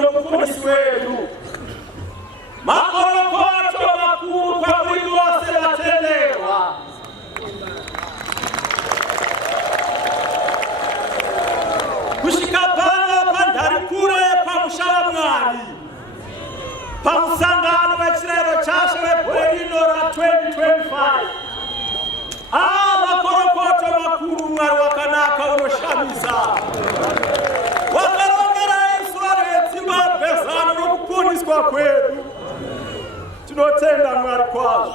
n'umupolisi wenu makorokoto makuru kwa mwili wose batendewa kushika pano pandari kure pamushala mwari pamusangano wechirero chashe wepwerino ra 2025 makorokoto makuru mwari wakanaka unoshamisa wakarongera Israeli yeZimbabwe zano nokuponiswa kwedu tinotenda mwari kwazvo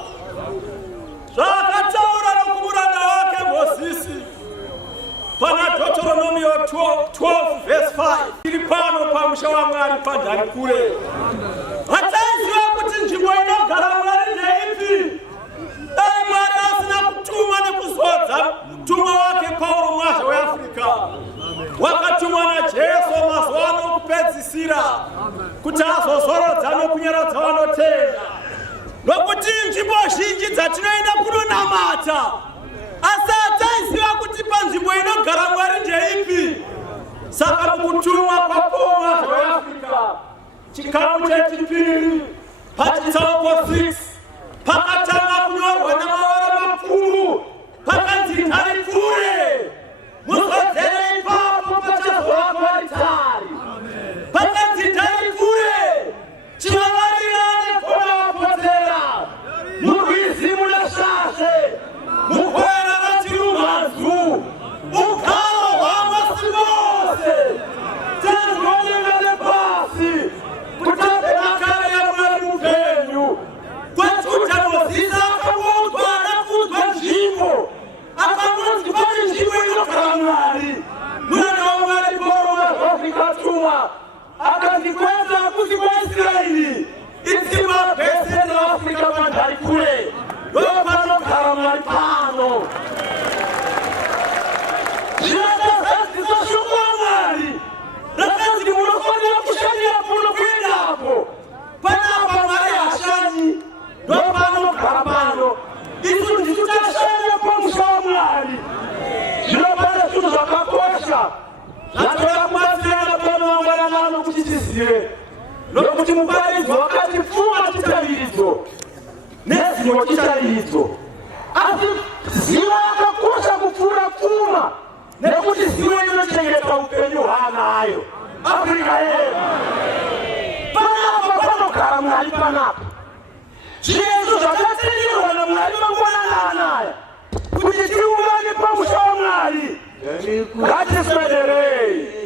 zvakataura nokumuranda wake Mozisi pana Deuteronomy 12 verse 5 iri pano pamusha waMwari pandari kure hataiziva kuti nzvimbo inogara Mwari ndeipi dai Mwari asina kutuma nekuzodza mutumwa wake Pauro mwazha weAfrica wakatumwa naJesu mazuva ano kupedzisira kuti azozorodza nokunyaradza vanotenda nokuti nzvimbo zhinji dzatinoenda kunonamata asi hataiziva kuti panzvimbo inogara Mwari ndeipi. Saka mukutumwa kwaPauro mwazha weAfrica chikamu chechipiri pachitsauko 6 pakatanga kunyorwa namavara makuru pakanzi ntari kure muzodzere ipapo pachazovakwa aritari pakanzi ntari kure chinovarira nekona wapodzera murwizi muna shashe mukwera vachirumhanzu ugaro hwamasi vose tezvonyenga nepasi kutadze makare yaMwari mupenyu kwechuta Mozisi akamudzwa nakudzwa nzvimbo akanonzi pane nzvimbo inogara Mwari muranda waMwari Pauro mwazha akatuma akanzi kwete hakusi kwaIsraeri iZimbabwe Central Africa pandari kure ndopanogara Mwari pano zvinotazadziso shoko waMwari rakanzi munofanira kushandira kuno kuendapo panapa Mwari hashandi ndopanogara pano isu ndisu tashanda pamusha waMwari zvinopana zvinhu zvakakosha zvatoda kubatsirana pano wangwananano kuti tizive nokuti muparidzi wakati pfuma chitaviridzo nezimo chitaviridzo asi ziva akakosha kupfuura pfuma nekuti ziva inochengeta upenyu hwanayo Afrika yedu panapa panogara Mwari panapa zvinhu zvakatenderwa naMwari mangwanana anaya kuti tiungane pamusha waMwari ngatiswederei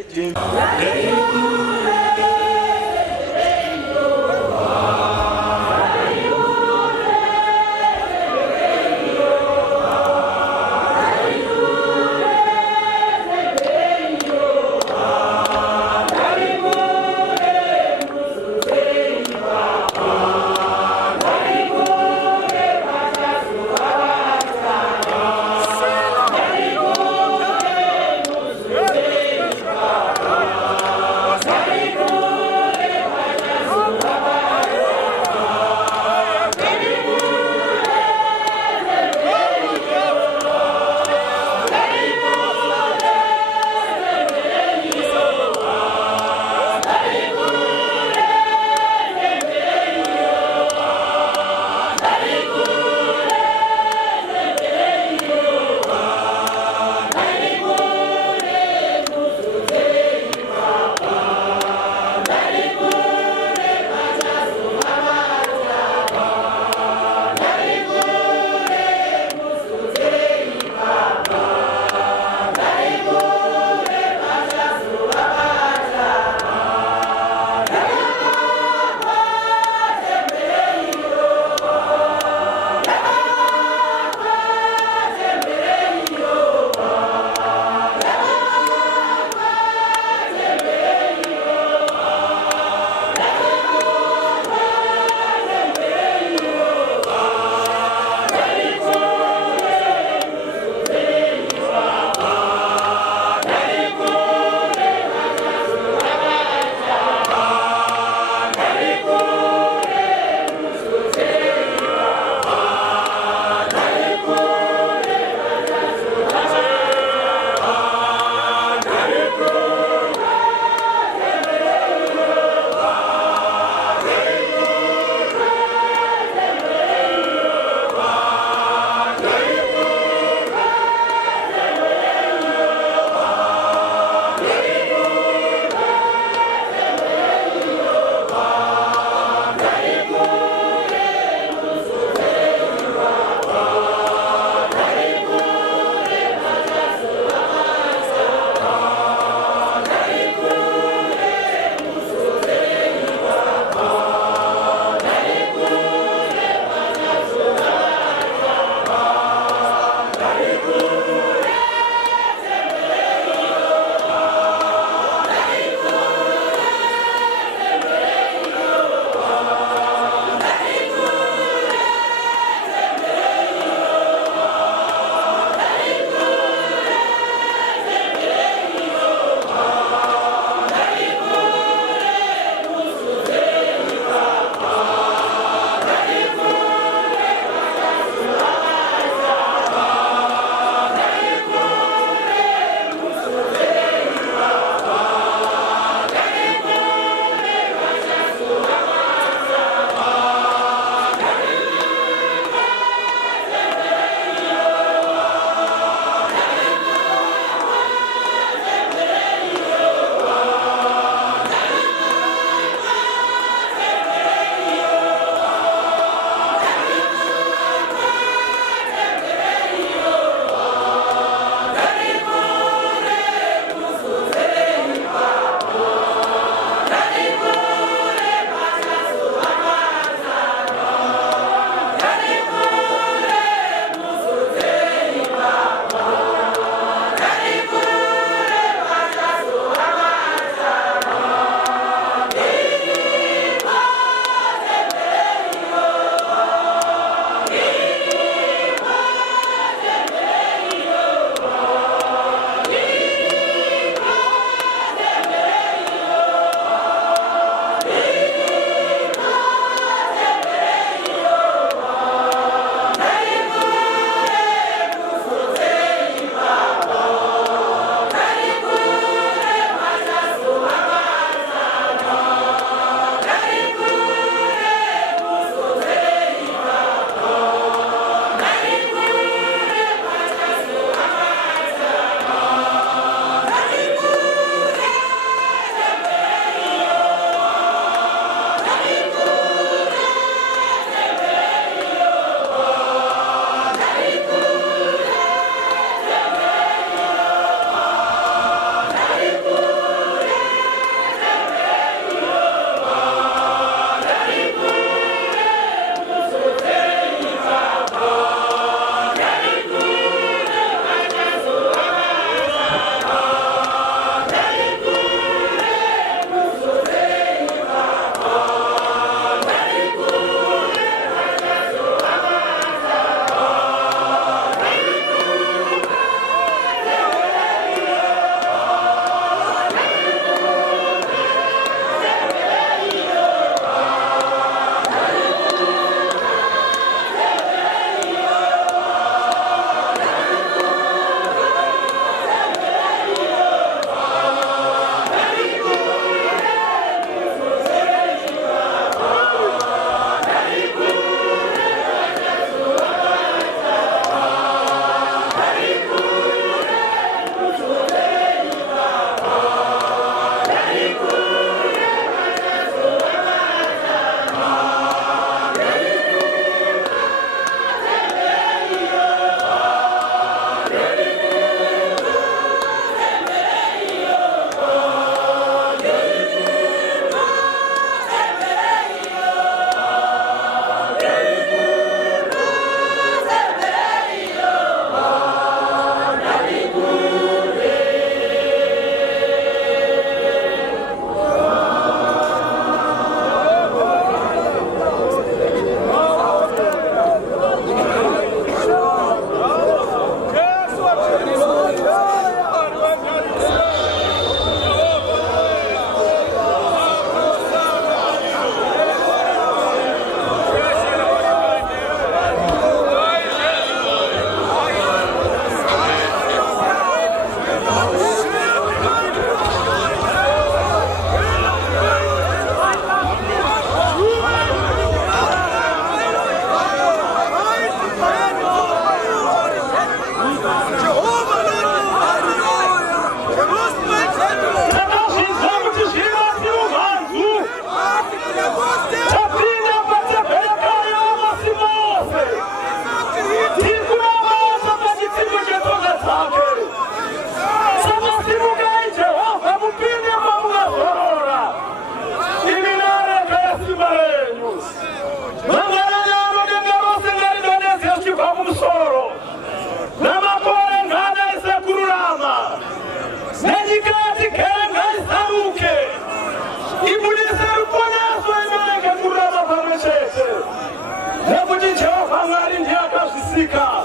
Pasika.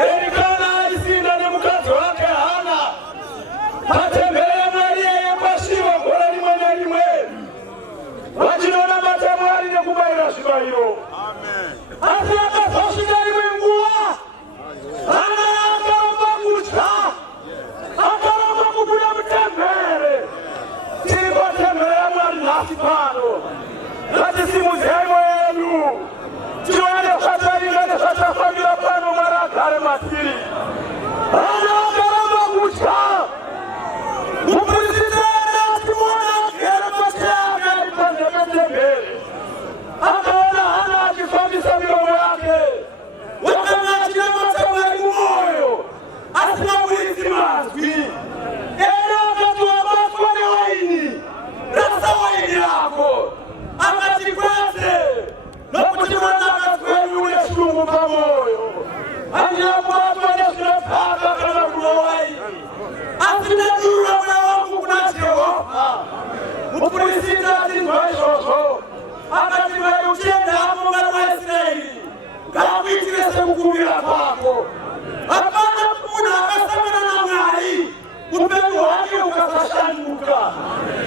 Elikana alisinda ni mkazi wake hana. Matembele Maria yepashiwa kwa limwe. Wajinona matamwari na kubaira shibairo. Amen. Asiaka soshidari mwenguwa. Ana akaramba kucha. Akaramba kubuya mtembele. Tiriba tembele ya mwari nasi pano. Nati simu zemo yenu. Tiwane fatari ngane fatafangira pano mara kare matiri. Ana akaramba kucha. Muprizite nati mwana kere pacha kari tembele. Akaona hana akifambisa milomo yake. Wakamachia matamari umoyo. Asina mwizi mazwi. Ena akatuwa baswa ni waini. Rasa waini yako. Akatikwase. Nokutimana akatweni ule shungu pamoyo. Anjia mwatwa nesunataka kama kulo waini. Asina dura mwana wangu kuna Jehova. Mupurisita atinwaishoso. Akatiwa uchenda hapo mwana wa Israeli. Kawitirese kukumira kwako. Hapana kuna akasamana na ngari. Upendo wake ukasashanguka.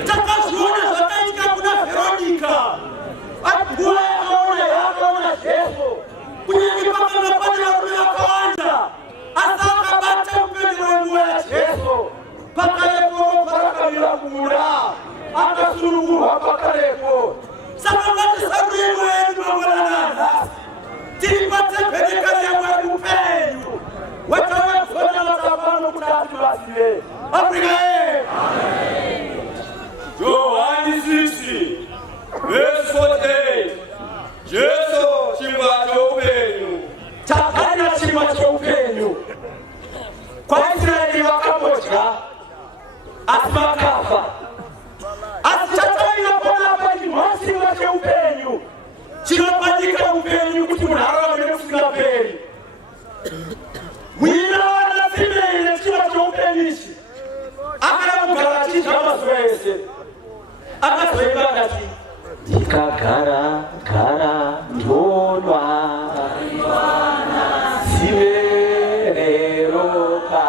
Takashuona zakaika kuna Veronika. Atuwa ya maona yaka una Yesu. Kunyingi paka na panya uru ya kawanja. Asaka bata upendo wengu ya Yesu. Paka lepo paraka mila kumura. Akasurungu hapaka lepo. Sababati sabri mwenu mwanana. Tipate peleka ya mwenu penyu. Watawe kufanya matapano kutatu basile. Afrika Johani sisi. Verse 48. Yesu chimba cha upenyu. Chakani ya chimba cha upenyu. Kwa Israeli wakamocha. Asma kafa. Asichatai na pona bagi mwasi wake upenyu. Chinapandika upenyu kuti munharama nekusinga peri. Mwina wana zime ile chima cha upenishi. Akara mugarachi chama swese. Akasweka kati. Dikakara kara ndonwa. Simerero pa.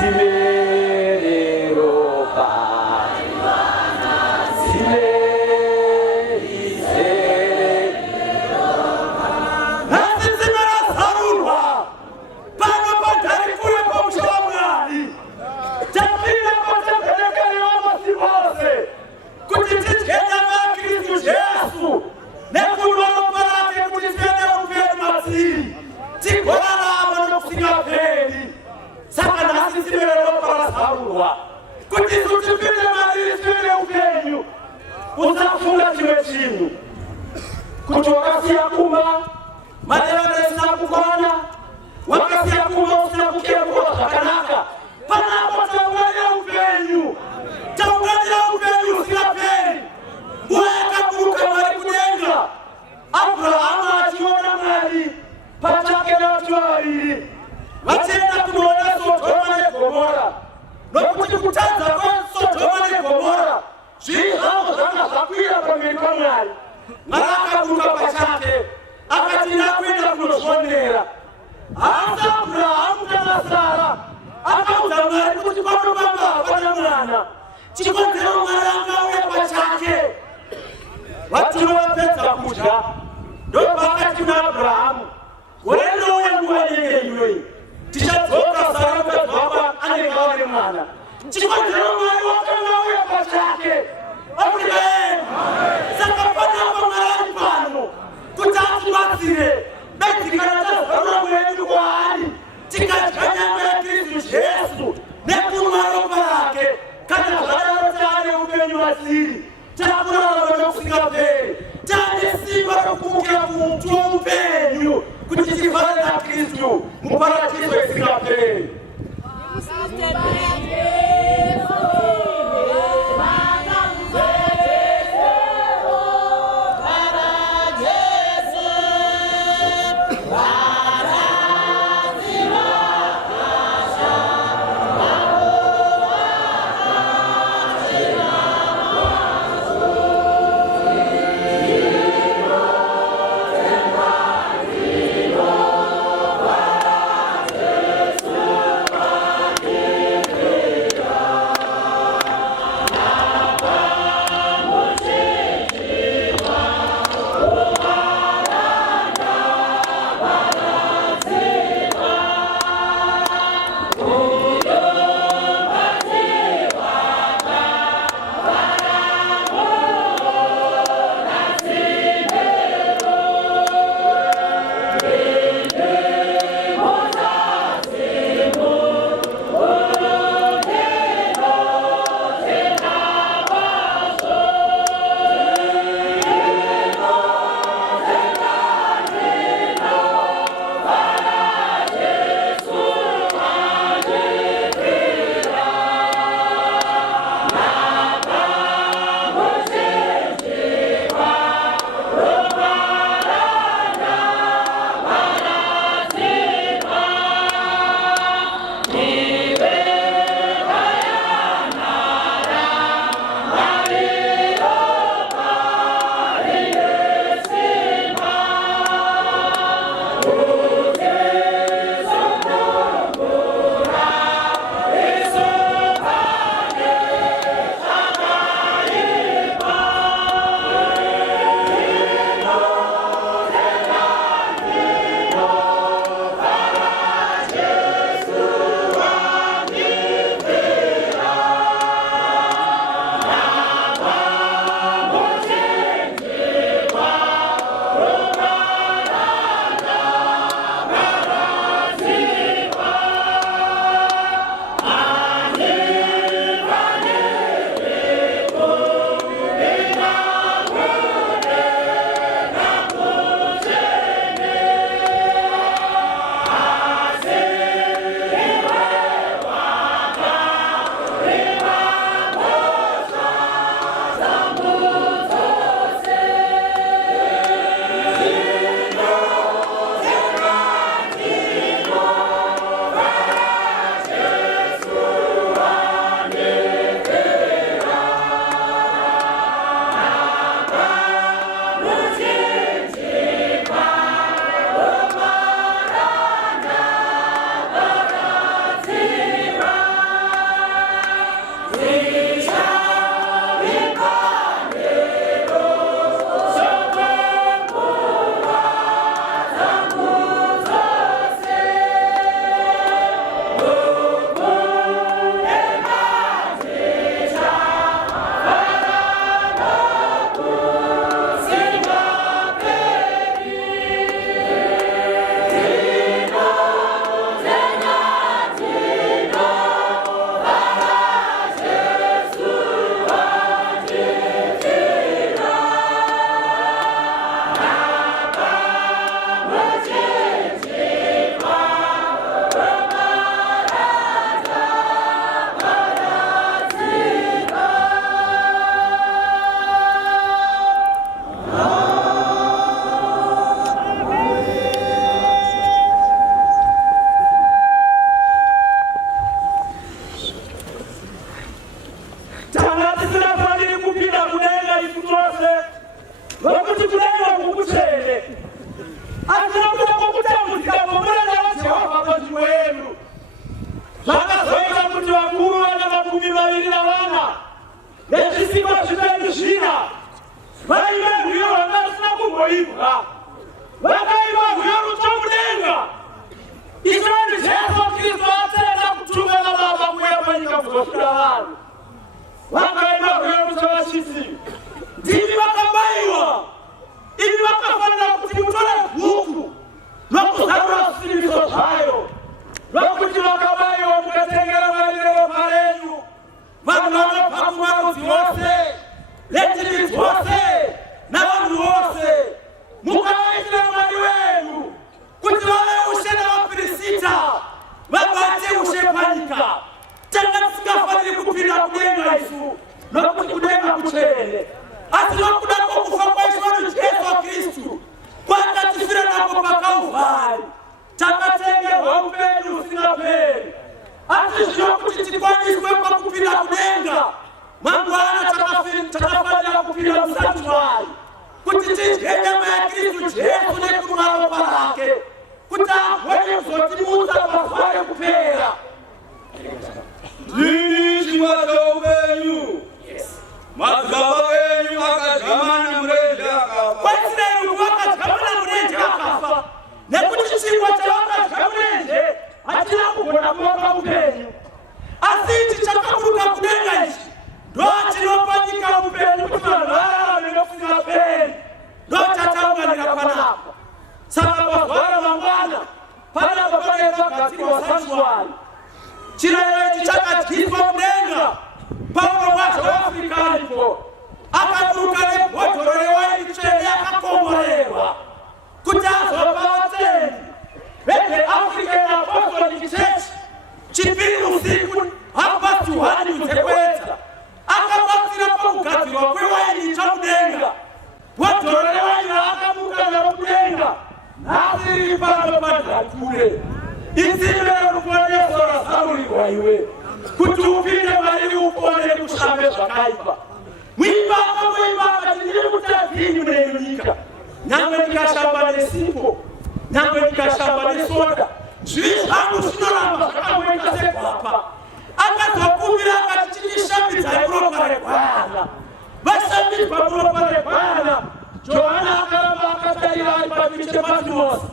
Simerero pa. Uzafunga chimwe chinu. Kutoka siakuma. Madara sinakukwana. Waka siakuma usinakukia kwa kanaka. Panapa tawanya upenyu. Tawanya upenyu usinapeni. Mweka kuruka wali kujenga. Abrahama achiona mali. Pachake na watu wawili. Wachenda kumwona Sodoma na Gomora. Nokuti kutaza kwa Sodoma na Gomora. Hao sana sakwira kwa milika mwali. Maraka kuruka pachake. Akatina kwenda kunosonera. Asa Abraham na Sara. Akautamari kuti pano baba pana mwana. Chikondero maranga uya pachake. Watu wapeta kuja. Ndo pakati na Abraham. Wendo uya mwalenge yui. Tichatoka Sara kwa baba anegawale mwana. Chikondero maranga uya pachake. Amen. Sakapana hapa marani pano. Kutatu matire. Beti kanata zara mwenyu kwa hali. Chikachanya Kristo Yesu. Neku maropa yake. Kana zara tare upenyu asiri. Chakuna wano kusinga peri. Tane simba kukumukia kumtua upenyu. Kuchichifana na Kristo. Mpara Kristo isinga peri. kuchene asinakuda kukutambudzika pamuranda waJehovha panzvimbo yedu. Zvakazoita kuti vakuru vana 24 nezvisikwa zvitatu zvina vaimba rwiyo rwakasina kumboibva, vakaimba rwiyo rutomudenga. Isoni Jesu Kristu atenda kutunga nababa kuya panyika kuzosvika vanhu. Vakaimba rwiyo rutovachisi ndimi vakabayiwa, imi vakafanira kuti mutore bhuku nokuzarura zvisimbiso zvayo nokuti vakabayiwa mukatengera varire ropa renyu vanhu vanobva kumarudzi ose, vechivi dzose navanhu vose, mukavaitira Mwari wenyu kuti vave ushe navapirisita vabate ushe panyika. Tanga tisingafaniri kupinda kudenga isu nokuti kudenga kuchene, asi nokuda kwokufa kwaiswa Jesu Kristu kwakatifira napo paKalvari takatengerwa upenyu husingaperi. Asi zvino kuti tikwaniswe pakupinda kudenga mangwana takafanira kupinda musanctuary kuti tidye nyama yaKristu Jesu nekumwa ropa rake kuti agone kuzotimutsa pazuva rekupera. Ndini chingwa chaupenyu, madzibaba enyu akadyamana murenje akafa. Kwaisiraeri vakadyamana murenje akafa, nekuti chingwa chavakadya murenje hatina kugona kuvapa upenyu. Asi ichi chakaburuka kudenga ichi ndo chinopanyika upenyu kuti vanhu vararame nokusingaperi, ndo chataunganira panapa. Saka pazuva ramangwana panapa panenge pagadzirwa sanctuary. Chirayiro ichi chakadyiswa mudenga Paulo wacho waAfrikanipo akaburuka nebhodhoro rewaini tsvene yakakomborerwa kuti azopa vatendi veAfrican Apostolic Church chipiri usiku 1:30 Mudzekwedza. Akabatsira pakugadzirwa kwewaini chamudenga. Bhodhoro rewaini raakaburuka naro mudenga nhasi riri pano padhature. Idzimero ruponeso razarurirwa iwe kuti upinde mariri upone kushambe zvakaipa. Mwimba akamuimba akati ndiri kutadzinyi muneyo nyika, nyangwe ndikashamba nesimbo, nyangwe ndikashamba nesoda, zvivi zvangu zvinoramba zvakangoita segwapa. Akazokumbira akati chindishambidzai muropa reGwayana. Vashambidzwa muropa reGwayana. Johana akaramba akatarira ari pamhiri chePatimosi,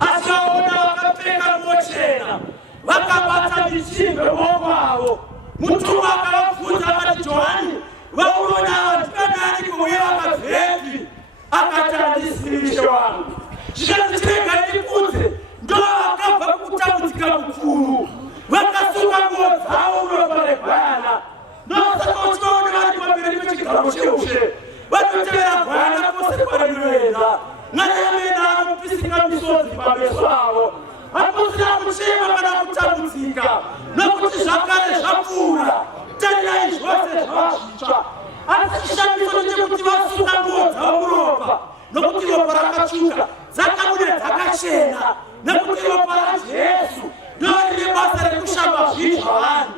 asikaona vakapfeka nguo chena vakabata michimbe mumaoko avo. Mutumwa akavabvunza akati, Johani, vaunona vandikanani kuuya vakabvepi? Akati, handisi Ishe wangu. Zvikati tirega ndikudze, ndo vakabva kukutambudzika kukuru vakasuka nguo dzavo muropa reGwayana. Ndosaka uchivaona vari pamberi pechigaro cheushe vanotevera Gwayana kwose kwarinoenda. Mwari yamena anopisika misodzi pameso avo, hakusina kuchema kana kutambudzika nokuti zvakare zvapfuura. Tarirai zvose zvavazvitsva. Asi chishambiso ndechekuti vasuka nguo dzavo muropa nokuti ropa rakatsvuka dzakabude dzakachena nekuti ropa raJesu ndiro rine basa rekushamba zvinhu zvavanhu,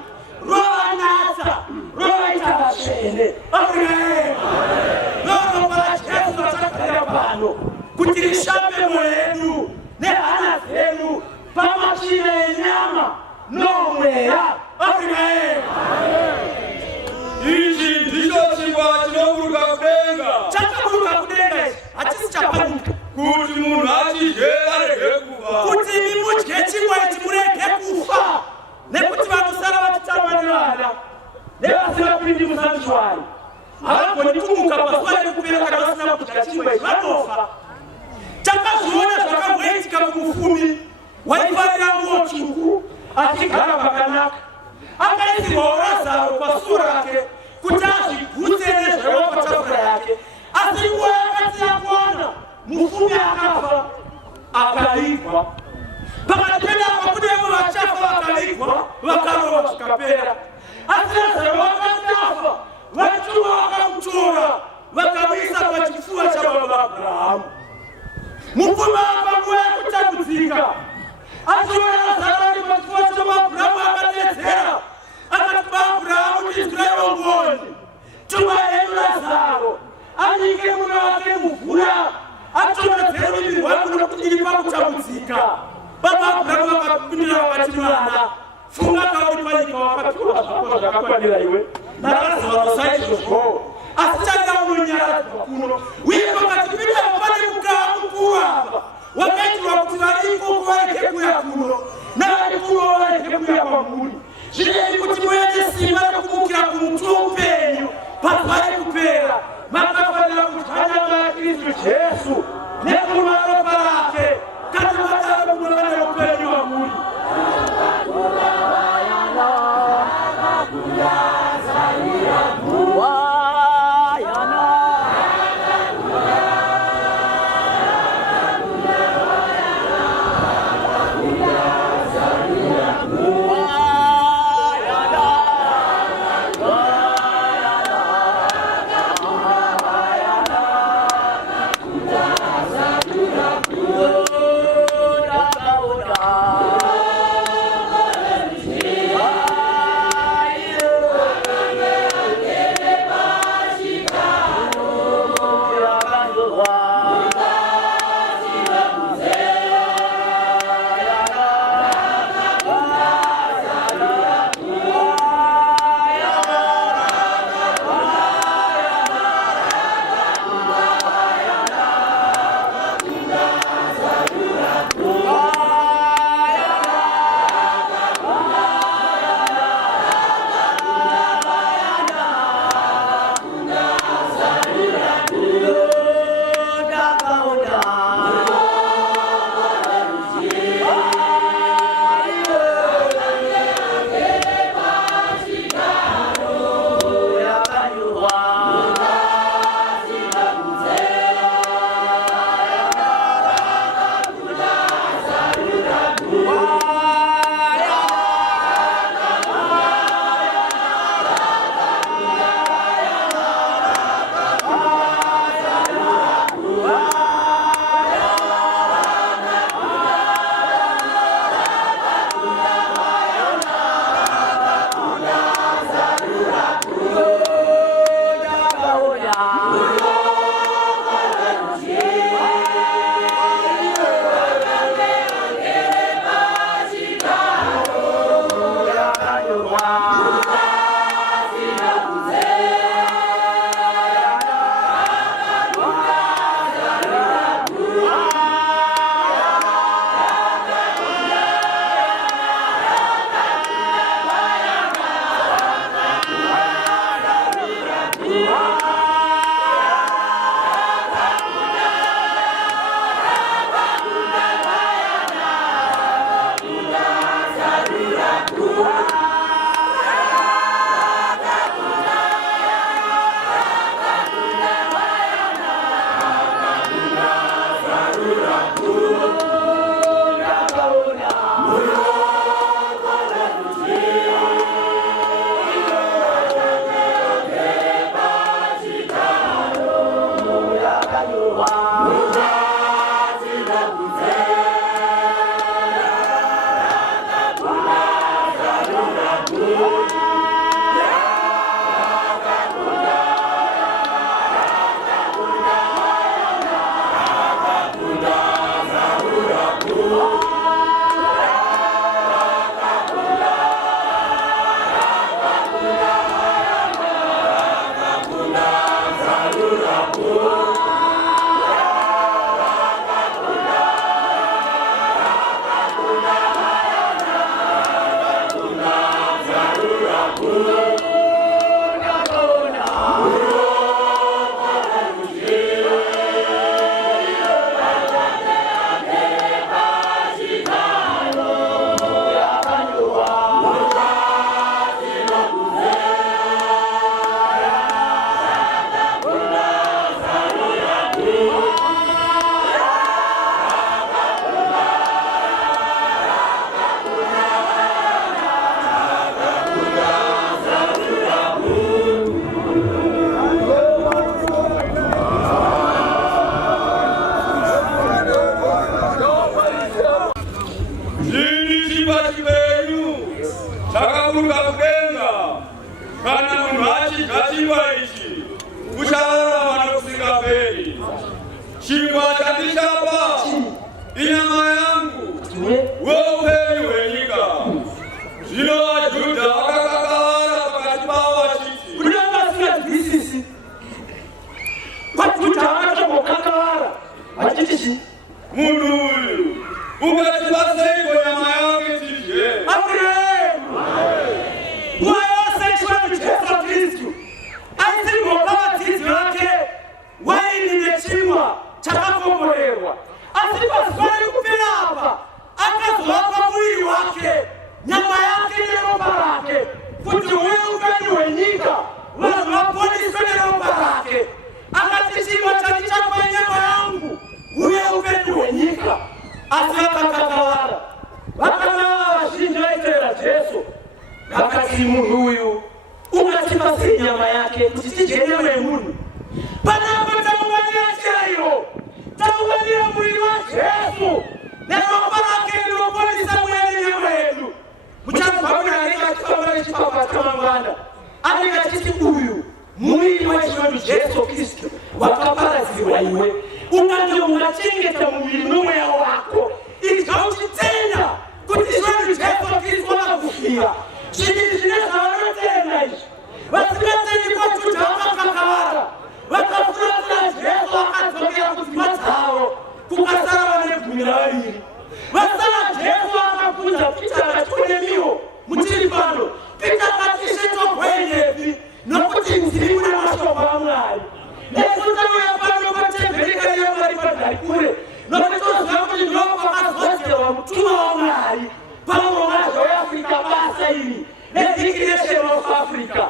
rovanatsa, rovaita vatsvene. Amen. Ropa raJesu ratakarira pano kuti rishambe mwoyo yedu nehana dzedu pamachira enyama nomweya. Amen. Ichi ndicho chingwa chinoburuka kudenga. Chakaburuka kudenga ichi hachisi chapanyika. Kuti munhu achidye arege kufa. Kuti imi mudye chingwa ichi murege kufa. Nekuti vanosara vachitamba nevana nevasingapindi musanctuary havagoni kumuka pazuva rekupera kana vasina kudya chingwa ichi, vanofa. Takazviona zvakamboitika kumufumi waifarira nguo tsvuku achigara pakanaka. Akaisirwawo Lazaro pasuo rake kuti azvigutse nezvaiva patafura yake. Asi nguva yakati yakwana mufumi akafa akavigwa. Pakati pedambo kune vamwe vachafa vakavigwa vakarova zvikapera. Asi Lazaro vakati afa vatuma vakamutora vakamuisa pachifuva chababa Abhurahamu. Mufumi panguva yekutambudzika achiona Lazaro ari pachifuva chababa Abhurahamu akadedzera akati, Abhurahamu ndinzwireiwo ngoni, tumai henyu Lazaro anyike muna wake muvura atona teruri wangu na kujilipa kutamuzika baba kuna wakapindira wakati mwana funga kauli pale kwa wakati kwa akakwandira iwe na kazi wa site show asichaga umunyara kuno wipo katipira pale mkuu hapa wakati wa kutalipo kwa keku ya kuno na kuno wa keku ya kwa nguli jile ikutimweje simba kumukira kumtupenyo papa kupera makafanya kutana na Kristo Yesu nekuna roparake kati madara kuna upenyo wa nguli chingwa chandishapa inyama yangu weupenyu hwenyika. Zvino vaJudha vakakakavara pakati pavo vachiti, kunyange vasinganzwisisi vaJudha vakatombokakavara vachiti chii? munhu uyu ungatipa seiko nyama yake tidye? Abraham nguva yose Ishe Jesu Kristu aisimbopa vadzidzi vake waini nechingwa chakakomborerwa, asi pazuva rekupera apa akazovapa muviri wake, nyama yake neropa rake, kuti uye upenyu hwenyika, vanhu vaponeswe neropa rake. Akati chingwa chandichapa nyama yangu uye upenyu hwenyika. Asi vakakakavara, vakava vazhinji vaitevera Jesu vakati, munhu uyu ungatipa sei nyama yake kuti tidye nyama yemunhu? Panapo taunganira chairo, taunganira muviri waJesu neropa rake rinoponesa mweya nenyama yedu. Muchanzwa kuti anenge achifamba nechipapa chamangwana anenge achiti uyu muviri waIshe wedu Jesu Kristu wakaparadzirwa iwe. Ungange ungachengeta muviri nomweya wako idya uchitenda kuti Ishe wedu Jesu Kristu wakakufira. Zviri zvine zvavanotenda izvi. Vasingatendi kwaJudha vakakakavara, vakafuratira Jesu akadzokera kudzimba dzavo, kukasara vane 12. Vasara Jesu akabvunza Pita akati, kunemiwo muchiri pano? Pita akati, Ishe togwenyepi? Nokuti ndiri mune mashoko aMwari. Nesu tauya pano patemberi yaMwari paNharikure, nokuti toziva kuti ndo pakazodzewa mutumwa waMwari paung'azha weAfrica basa iri neDeclaration of Africa.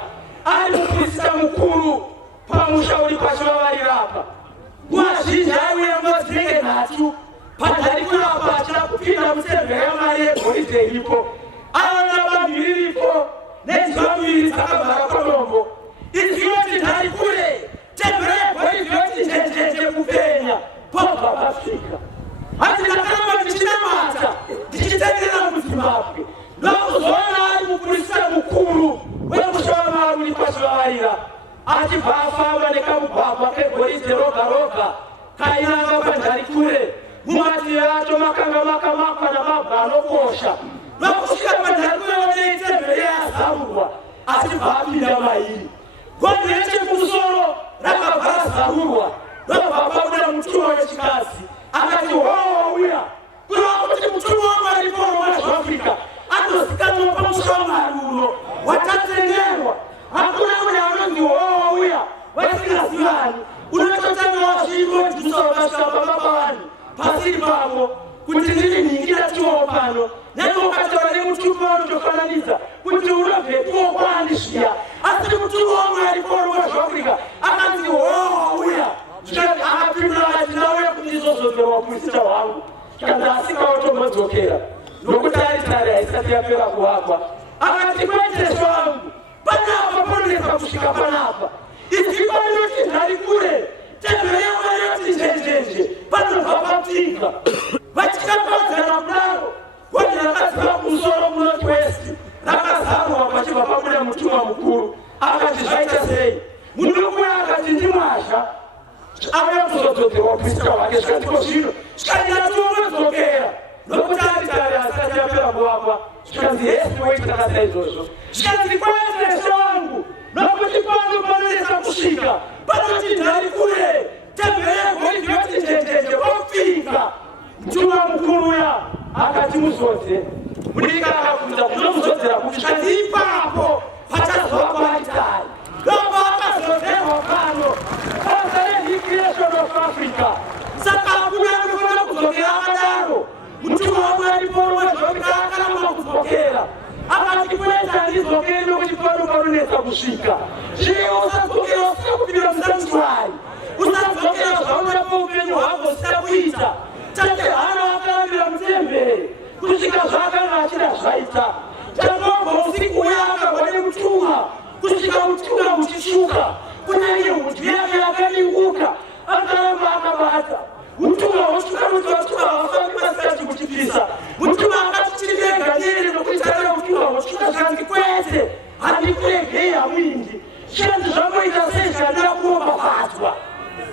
Ari muprista mukuru pamusha uri pachivavari vapa. Nguva zhinji aiuya nguva dzinenge 3 paNharikure apa achida kupinda mutemberi yaMwari yegoridhe iripo. Aona bambi riripo nedzimba mbiri dzakagara padombo. Izvi yoti Nharikure, temberi yegoridhe yoti njenjenje kupenya pobva pasvika. Asi ndakaramba ndichinamata ndichitendera muZimbabwe, ndokuzoona ari muprista mukuru wemusha waMwari uri pachivavarira achibva afamba nekamugwagwa kegoridhe roga roga kainanga paNharikure. Mumativi acho makanga makamakwa namabwe anokosha. Ndokusvika paNharikure onei temberi yazarurwa achibva apinda mairi. Gonhi rechekumusoro rakabva razarurwa, ndobva pabuda mutumwa wechikadzi akati, uya kureva kuti mutumwa waMwari paung'wa zvaAfrica anozikanwa pamusha waMwari uno watatenderwa. Hakuna munhu anonzi uya vasingazivani. Unototanga wazvingodzidzisa vakasvika pamba pavanhu pasiri pavo kuti ndiri nhingi ndatiwawo pano. Nyange ukataura nemutumwa unotofananidza kuti unobvepiwo kwani zviya, asi mutumwa waMwari paung'wa zvaAfrica akanzi uya. Akapindura akati, ndauya kuti ndizozodzerwa uprista hwangu. Kana asikaotombodzokera nokuti aritari haisati yapera kuvakwa. Akati, kwete zvangu, panapa panonetsa kusvika panapa. Izvi panoti Nharikure, temberi yaMwari yoti njenjenje, panobva papika. Vachikapadzana kudaro, gonhi rakadziva kumusoro munoti west rakazarwa pachibva pabuda mutumwa mukuru. Akati, zvaita sei? Muduku akati, ndimwazha auya kuzodzokera uprista hwake. Zvikati zvino zvikandinatomodzokera nokuti aritari asati yapera kuvakwa. Zvikanzi hesi weitakaza izvozvo. Zvikanzi kwete wangu, nokuti pano panonetsa kusvika. Panoti Nharikure, temberi yegoridhe yoti njenjenje papika. Mutumwa mukuru uya akati, muzodze. Mudikanwa akabvunza, munomuzodzera kuti? Zvikanzi ipapo pachazovakwa aritari. Ndobva akazodzerwa pano basa reDeclaration of Africa. Saka hakuna anofanira kudzokera akadaro. Mutumwa waMwari paung'wa zvaAfrica akaramba kudzokera. Akati, kwete handidzokeri nokuti pano panonetsa kusvika. Zvino usadzokera usina kupinda musanctuary, usadzokera zvaunoda paupenyu hwako usina kuita. Tate hana akarambira mutemberi kusvika zvaakanga achida zvaita. Tanobva usiku uya akagwa nemutumwa kusvika mutumwa uchishuka, kunyange hudyu yake yakaninguka akaramba akabata. Mutumwa washuka kuti vatumwa havafambi pasati kuchipisa. Mutumwa akati, tiri vega nyere nokuti tana mutumwa washuka. Zvikanzi kwete, handikuregei hamwindi. Zvikanzi zvangoita sei zvandira kuropafadzwa.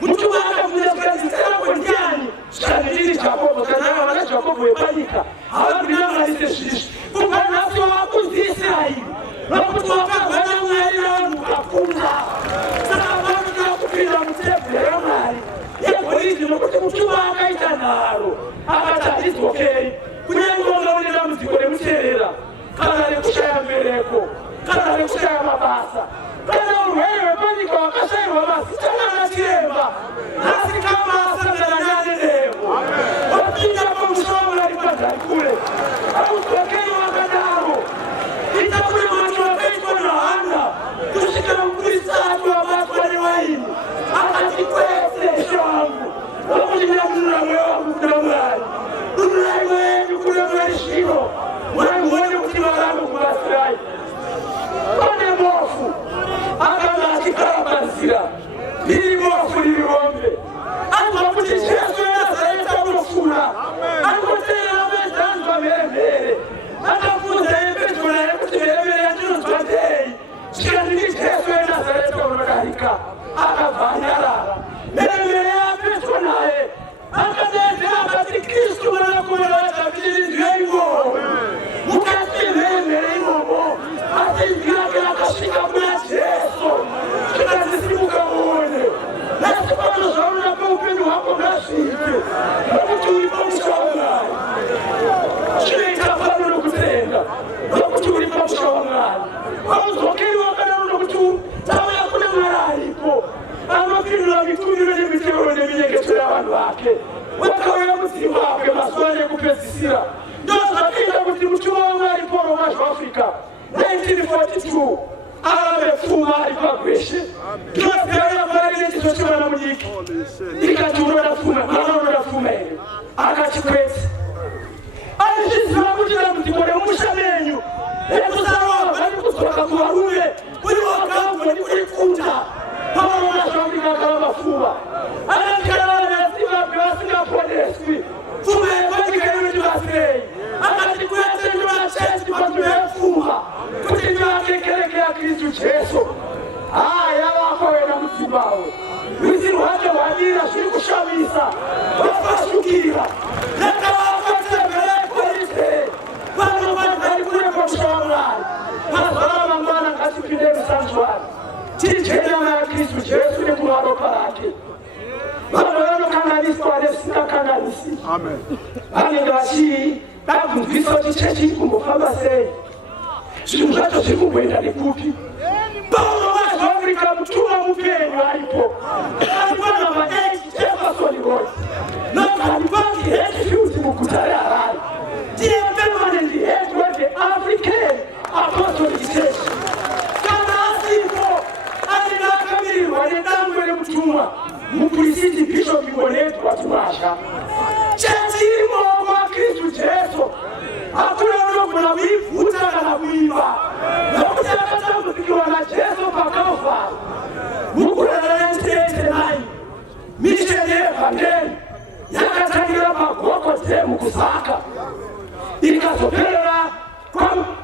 Mutumwa akabvunza zvikanzi, tana Shanilini Jacobo kana wana Jacobo yepanyika ababina malise shishi kuba nafsi wakuzisa hivi nokutoka bana mwali na mukakunda sababu na kupinda mtepe yamali yepolisi nokuti mutuma akaita naro akatalizo okay kunyengo ngawulira muzikole muterera kana lekushaya mbeleko kana lekushaya mabasa kana wewe panyika wakashaywa basi tana na chiremba nasi kama asangana nane leo wapinda kwa mshawara lipata kule au tokeni wakadaro itakule matu wakaitwa na hana kushika mkulisatu wa batu wale waini akatikwese shangu wakujimia mnamwe wangu kuna mwari mnamwe wenyu kuna mwari shiro mwari mwene kutima langu kubasirai kone mofu akanga akikarabanzira lili mofu lili wombe anu wakuti Yesu Nazareta mofuna anu kutela wabeza anu kwa mere akafunza yepetu na yekuti mere ya jino twatei shikazini Yesu Nazareta unakarika akavanyarara mere ya petu nae akadete akati Kristu wanakumulata vijini zwengo mukati mere imomo ati zirake akashika kuna Yesu shikazisi mukamuone nasi kwa zauna kwa upendo wako nasiite nokuti ulipa mshawangani shile itafano nokutenda nokuti ulipa mshawangani wauzokeri wakana nokuti tawe yakuna maraipo amapinu la mitumiro ni mitero ni minyegeto ya wanu wake wakawe ya mzima wake maswali ya kupesisira ndoza kila kuti mchuma wangu aliporo mashu Afrika 1942 amefuma alipagweshe tunapeana baragile chisochiwa na mujiki ikachuro na fuma manono na fuma hili akachikwezi alishisi wakutila mtikone mshamenyu ekusarawa bali kusoka kuwarume uli wakamu ni kulikuta hawa wanashambika kama mafuma anakala wanasima biwasinga podeswi fuma ekwajika yuri jiwasirei akachikwezi njuma chesi patumefunga kutinjwa kekeleke ya Kristu Yesu aya wakowe na mtibawe wiziru hata wajira shiri kushamisa wafashukira neka wakatembele polise wano wandari kule kwa mshawangani mazalama mwana kasipindemu sanjuani tijena ya Kristu Yesu ni kumaroka lake wano kanganisi wale sina kanganisi aningashi nakumviso chichechi kumufamba sei Shungato siku mwenda ni kupi Paulo wazo Afrika mtuma mpenyo alipo alipana majeshi Jefferson Roy na alipaki heti fiuzi mkutare harai Tia permanent head wake African Apostle Church kama asipo alinakamiri wanedamu wele mtuma mpulisiti Bishop Mbonetu watumasha Chechi ilimo kwa Kristu Yesu hakuna kuna wivuta na kuimba na kutaka kufikiwa na Yesu pakafa Mungu anatete nai mishene pandeni yakatangira pakoko sehemu kusaka ikasopera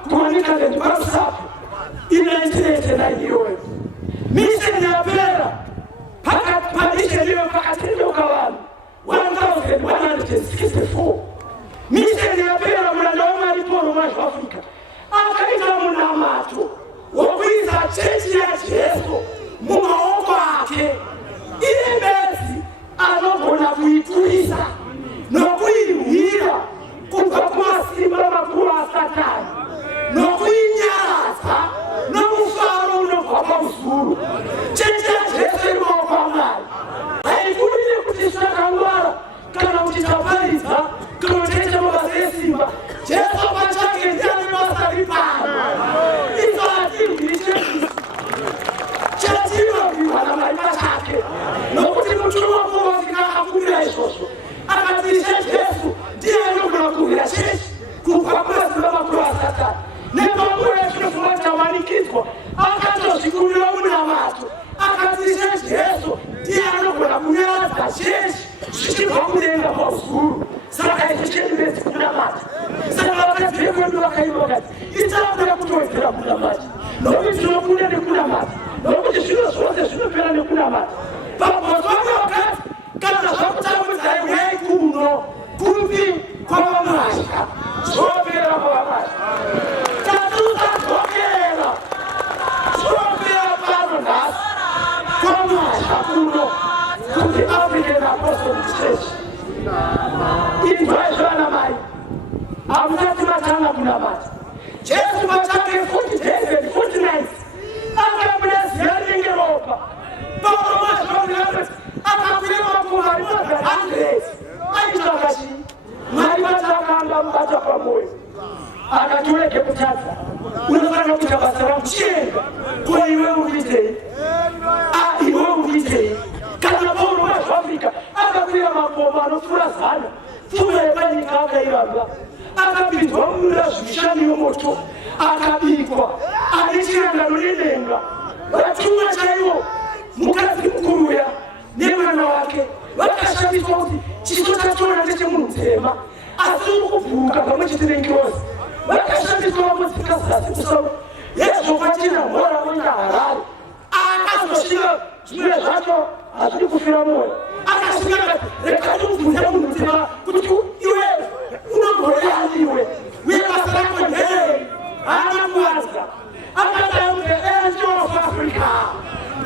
kwa nikale tukasafu inatete nai yowe mishene ya pera pakapandishe liwe pakatende ukawani 1164 mishene ya pera mwanadamu aliporo mashu Afrika akaita muna macho wakwiza chechi ya Yesu mumaoko ake ile mbezi anogona kuituliza nokuimuhira kuva kumasimba makuru a Satani nokuinyaraza nomufaro unogwa pamusuru chechi ya Yesu imaoko amali haifundile kuti sakangwara kana kuti tapariza kana techa mabase simba Yesu pachake ndiani basa lipano ifati ngiriche chachiro viwana maipa chake nokuti mtumu wa kuwa zika hakumira ishoso akatirishe Yesu ndiye nukuna kuhira cheshi kupakula simba makuru wa Satani nepakula chikifuma chamanikizwa akato shikurila una macho akatirishe Yesu ndiye nukuna kuhira za cheshi shikipakulenga kwa usuru saka ichicheni besi kuna macho saka wakati hivyo ndio wakaibu wakati itakula kutuwekera kuna macho nobi tunakule ni kuna macho nobi shino sote shino pera ni kuna macho papo wakati kana wakati wakati wakati Tupi kwa mamlaka. Shobera kwa mamlaka. Tatuza tokera. Shobera parunas. Kwa mamlaka kuno. Kuti African Apostolic Church. Indwaizwana mai. Amutati matanga kuna mati. Jesu matake 40 days and 40 nights. Akabless yaringeropa. Paulo mashobera. Akakulema kumari maka 100. Aitakashi. Maribata akanga mbata pamoja. Akatuleke kutaza. Unafanya kutabasara mshenga. Kwa iwe uvite. Iwe uvite. Kana Paulo wa Afrika. Akakulema mapomano turazana. Tumebani kaka iranga. Akabitwa mlazishani yomoto. Akabikwa. Alichiranga nulinenga. Wachunga chayo. Mukazi mkuruya. Nemwana wake. Wakashabitwa uti. Chitota chona cheche munutema. Asuru kufuruka kama chitirengirozi. Wakashabitwa wamutika sasi kusawu. Yesu kwa jina mwara mwina harari. Akasoshiga. Chumwe zato. Asuri kufira mwe. Akashiga kati. Rekadu mfunja munutema. Kutu iwe. Unamboya iwe. Wewe basarako ndee. Ana mwanza. Akada mwe angel of Africa.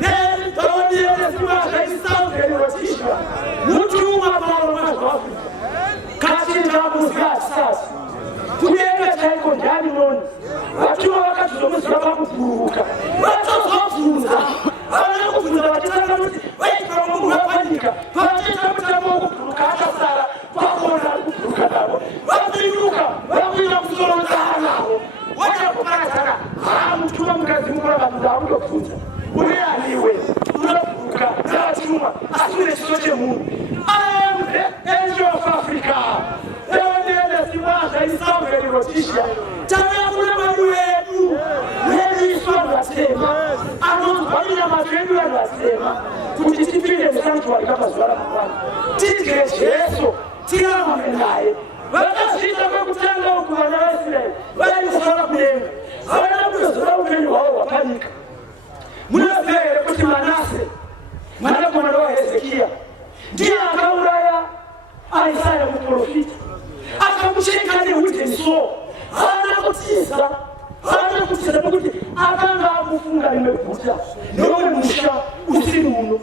Then don't be able to sound very rotisha. Mutu wa Paulo wa Afrika. Kati ndamu sasa. Kuyenga chaiko ndani noni. Watu wakati zomusika bakufuruka. Watu wafuruza. Wana kufuruza watitanga muti. Waitwa Mungu wafanyika. Watitanga muti kufuruka hata sara. Wakona kufuruka nao. Wafiruka. Wafina kuzoloza nao. Wacha kupaka sana. Mtu wa mkazi mkula bamuza wangu kufuruza. Ulianiwe. Unafuruka. Nachuma. Asune chisoche Mungu. I am the angel of Africa. Isauve rotisha. Chama kuna maduedu. Wewe iswa wasema. Ano kwani maduedu wanasema. Kujisifia msantu walikapa swala kwa. Tike Yesu. Tia mamenaye. Wakashita kwa kutanga huko na Israeli. Wale kusala kulenga. Hawana kusala upendo wao wapanika. Mnafere kuti Manase. Mwana kwa ndoa Hezekia. Ndiye akauraya Isaya mprofita. Akamusheka ne wite so hana kutisa kuti akanga akufunga nimekuta ndowe musha usinuno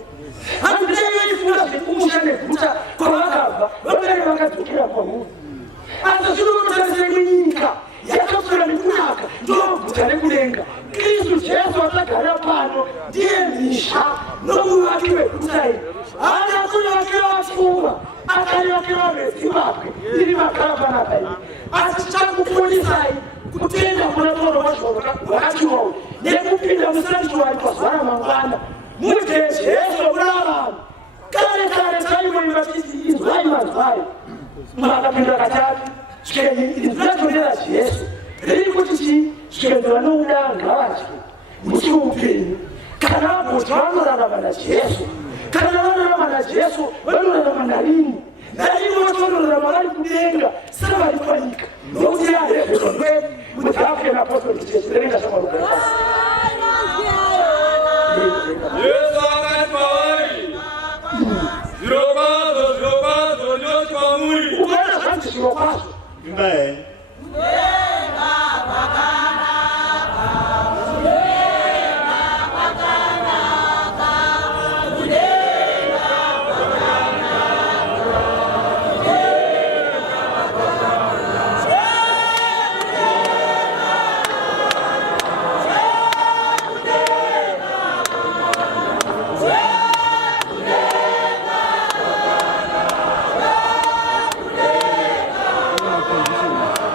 andeye ifunga kumusha nekuta kwa wakava wabere wakatukira kwa Mungu azazulu mutazenyika yakafura mikunaka ndokuta nekulenga Kristo Yesu atakara pano ndiye misha no wakiwe kutai ana kuna kiwafunga akaliwakiwa Zimbabwe ili makarabana bai asichangu kulisai kutenda kuna toro wakati wao nekupinda msanji wali kwa swara mangwana mute Yesu ulala kare taimo imatisi izwai mazwai mwakapinda katatu chikeni izwatu ndela Yesu ili kutichi chikeni wano udanga wachi musi upini kanapo twano na Yesu kana na Yesu wano na mandarini Nalimu watoto na malali kudenga Sama walifanyika Nuzi ya Yesu Mutafia na Apostolic Church Lenga sama lukaya Yesu ametwawari Ziropazo Nyochi kwa muri Ukana santi ziropazo Mbae Position.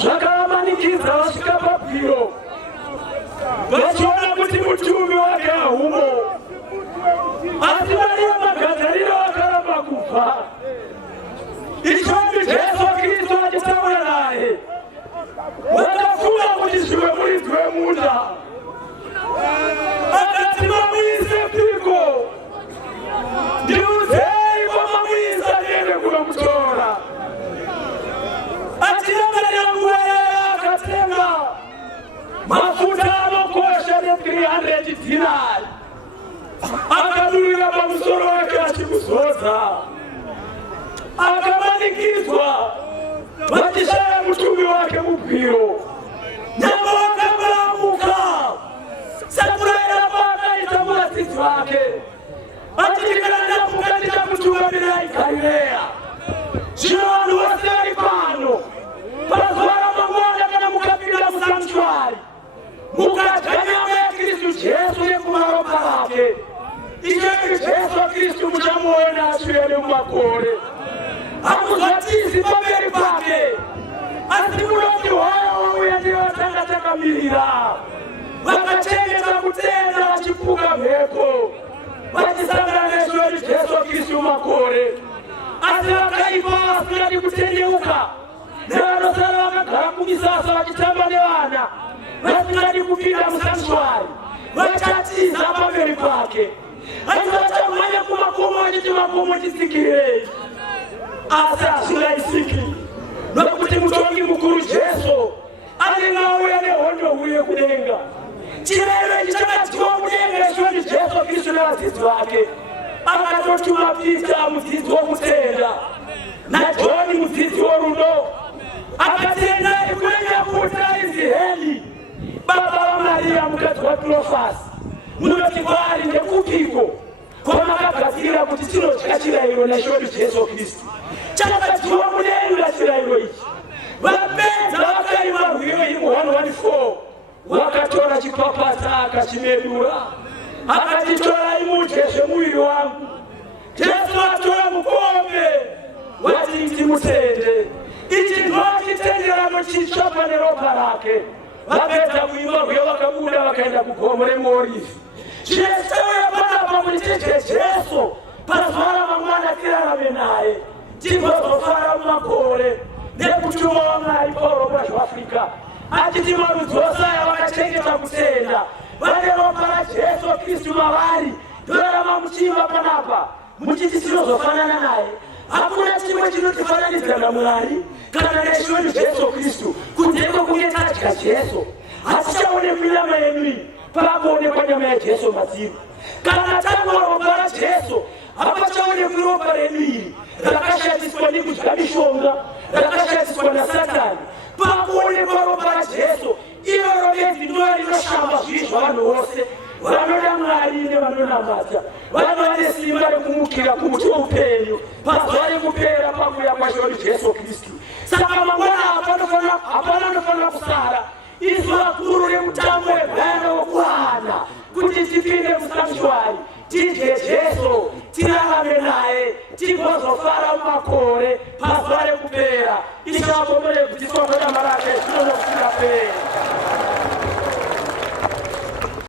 zvakaamanikiza vasvika papiro vachiona kuti mutumi wake hahumo, asi Maria Magadharena vakaramba kubva. Ichomi Jesu Kristu achitaura naye, vakafunga kuti zvimwe muridzi wemunda. Akati mamuise piko, ndiudzei kwamamuisa ndiende kunomutora. Achirangarira nguva yaya akatenga mafuta anokosha ne300 dinari, akadurira pamusoro wake achimuzodza. Akamanikidzwa vachishaya mutumi wake mubwiro. Nyama wakabaramuka sakurayira paakaita muvadzidzi vake, achiti kana ndamuka ndichakutungamira Galileya. Zvino vanhu vose vari pano, pazuva ramangwana kana mukapinda musanctuary mukadya nyama yaKristu Jesu nekumaropa rake, ichochi Jesu Kristu muchamuona achiuya nemumakore. Hamuzvatizi pamberi pake, asi munoti hwaya wauya ndiye vatanga takamirira. Vakachengeta kutenda vachipuka mhepo, vachisangana nechochi Jesu Kristu makore. Asi vakaipa vasingadi kutendeuka, nevanosara vakagara kumisasa vachitamba nevana, vasingadi kupinda musanctuary, vachatiza pamberi pake. Asi vachamhanya kumakomo vachiti makomo tisikirei. Asi hazvingaisiki, nokuti mutongi mukuru Jesu anenge auya nehondo uye kudenga. Chireve ichi chakadyiwa mudenga ichochi Jesu Kristu nevadzidzi vake. Akatotuma Pita mudzidzi wokutenda naJoni mudzidzi worudo, akati endai kune nyakuta Israeli, baba vaMaria mukadzi waKlofasi, munoti kwaari ndekupiko kwamakagadzirira kuti tinodya chirayiro nachochi Jesu Kristu. Chakadyiwa mudenga chirayiro ichi. Vapedza vakaima rwiyo imo 114, wakatora chipapata akachimedura, akati torai mudye zvemuviri wangu. Jesu atora mukombe wati timutende, ichi ndochitenderano chitsva pane ropa rake. Vapedza kuimba rwiyo vakabuda vakaenda kugomo reMorifi. Zveseuya panapa kuti tidye Jesu, pazuva ramangwana tirarame naye, tigozofara mumakore nekutuma waMwari pauropa zveAfrica. Achiti marudzi ose aya vakachengeta kutenda, vane ropa raJesu Kristu mavari, ndorarama muchimba panapa muchiti tinozofanana naye. Hakuna chimwe chinotifananidza naMwari kana nechochi Jesu Kristu, kunze kwokunge tadya Jesu. Hatichaonekwi nyama yedu iyi, pakuonekwa nyama yaJesu madziri. Kana tanwa ropa raJesu, hapachaonekwi ropa redu iri rakashatiswa nekudya mishonga, rakashatiswa naSatani. Pakuonekwa ropa raJesu, iro bedzi ndiro rinoshamba zvivi zvavanhu vose vanoda Mwari nevanonamata, vanhu vane simba rekumukira kumuti woupenyu pazuva rekupera pakuuya kwachochi Jesu Kristu. Saka mangwana hapana anofanira kusara isu vakuru remutambo weganda wokuhana kuti tipinde musanctuary, tidye Jesu, tirarame naye, tigozofara mumakore pazuva rekupera. Ichavabomerei kuti sono dama rake zvinonokusingaperi.